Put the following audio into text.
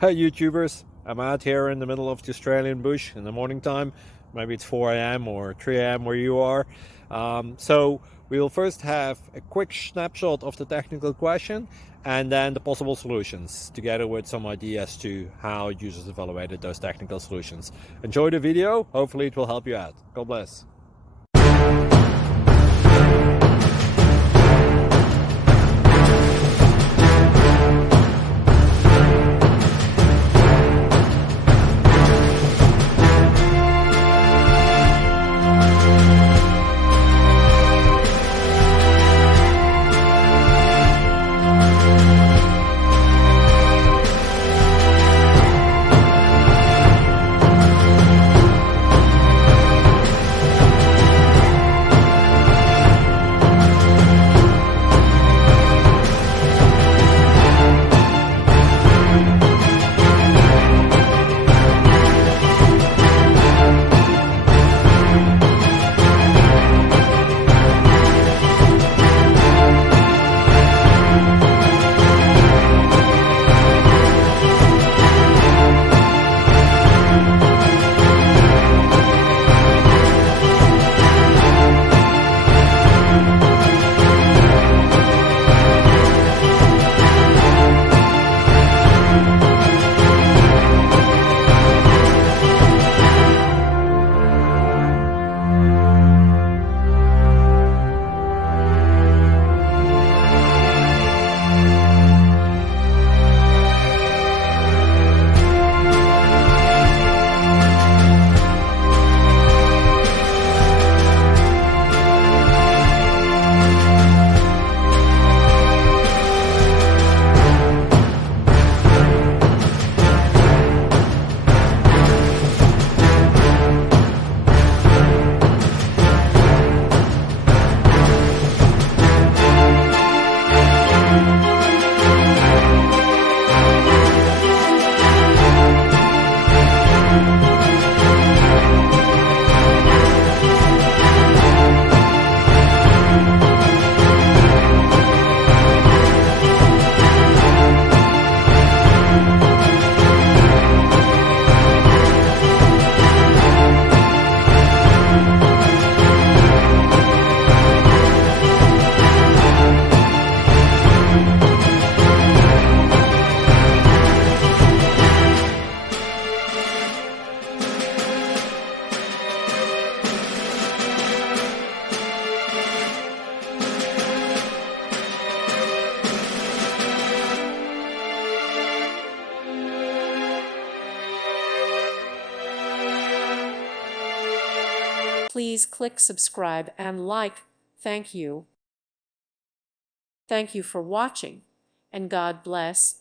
Hey YouTubers, I'm out here in the middle of the Australian bush in the morning time. Maybe it's 4 a.m. or 3 a.m. where you are. So we'll first have a quick snapshot of the technical question and then the possible solutions, together with some ideas to how users evaluated those technical solutions. Enjoy the video, hopefully it will help you out. God bless. Please click subscribe and like. Thank you. Thank you for watching, and God bless.